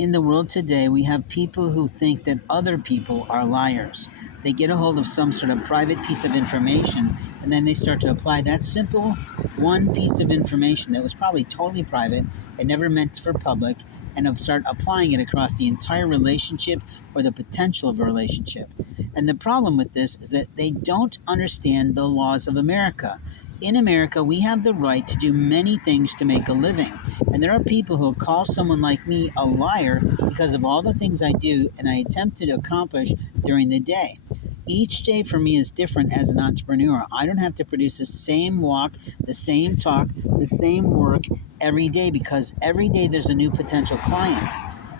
In the world today, we have people who think that other people are liars. They get a hold of some sort of private piece of information and then they start to apply that simple one piece of information that was probably totally private and never meant for public and start applying it across the entire relationship or the potential of a relationship. And the problem with this is that they don't understand the laws of America. In America, we have the right to do many things to make a living. And there are people who call someone like me a liar because of all the things I do and I attempt to accomplish during the day. Each day for me is different as an entrepreneur. I don't have to produce the same walk, the same talk, the same work every day because every day there's a new potential client.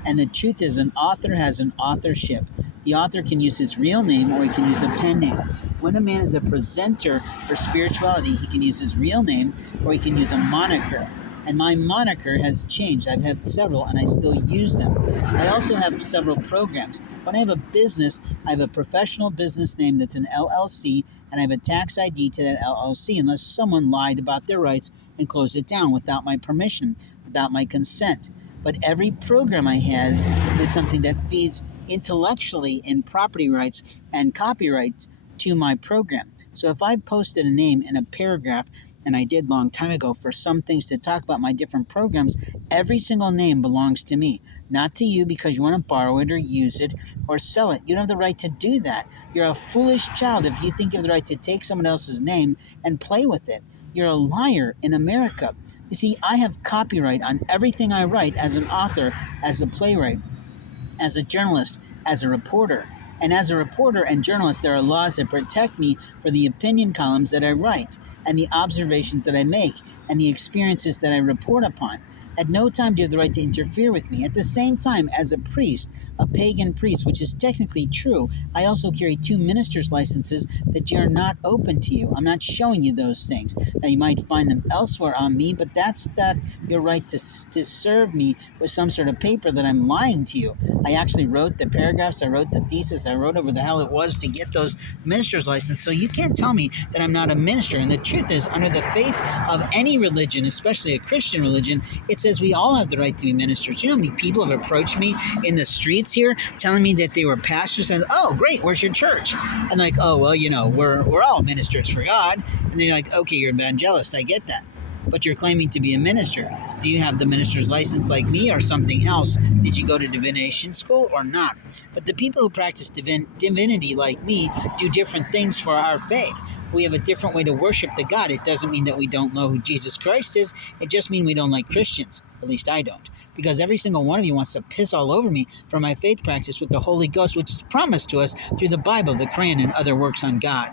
And the truth is, an author has an authorship. The author can use his real name or he can use a pen name. When a man is a presenter for spirituality, he can use his real name or he can use a moniker. And my moniker has changed. I've had several and I still use them. I also have several programs. When I have a business, I have a professional business name that's an LLC and I have a tax ID to that LLC unless someone lied about their rights and closed it down without my permission, without my consent. But every program I have is something that feeds intellectually in property rights and copyrights to my program. So if I posted a name in a paragraph, and I did long time ago for some things to talk about my different programs, every single name belongs to me, not to you because you want to borrow it or use it or sell it. You don't have the right to do that. You're a foolish child if you think you have the right to take someone else's name and play with it. You're a liar in America. You see, I have copyright on everything I write as an author, as a playwright, as a journalist, as a reporter. And as a reporter and journalist, there are laws that protect me for the opinion columns that I write and the observations that I make and the experiences that I report upon. At no time do you have the right to interfere with me. At the same time, as a priest, a pagan priest, which is technically true, I also carry 2 minister's licenses that are not open to you. I'm not showing you those things. Now, you might find them elsewhere on me, but that's your right to serve me with some sort of paper that I'm lying to you. I actually wrote the paragraphs, I wrote the thesis, I wrote over the hell it was to get those minister's license. So you can't tell me that I'm not a minister. And the truth is, under the faith of any religion, especially a Christian religion, it says we all have the right to be ministers. You know how many people have approached me in the streets here telling me that they were pastors and, oh, great, where's your church? And like, oh, well, we're all ministers for God. And they're like, okay, you're an evangelist. I get that. But you're claiming to be a minister. Do you have the minister's license like me or something else? Did you go to divination school or not? But the people who practice divinity like me do different things for our faith. We have a different way to worship the God. It doesn't mean that we don't know who Jesus Christ is. It just means we don't like Christians. At least I don't. Because every single one of you wants to piss all over me for my faith practice with the Holy Ghost, which is promised to us through the Bible, the Quran, and other works on God.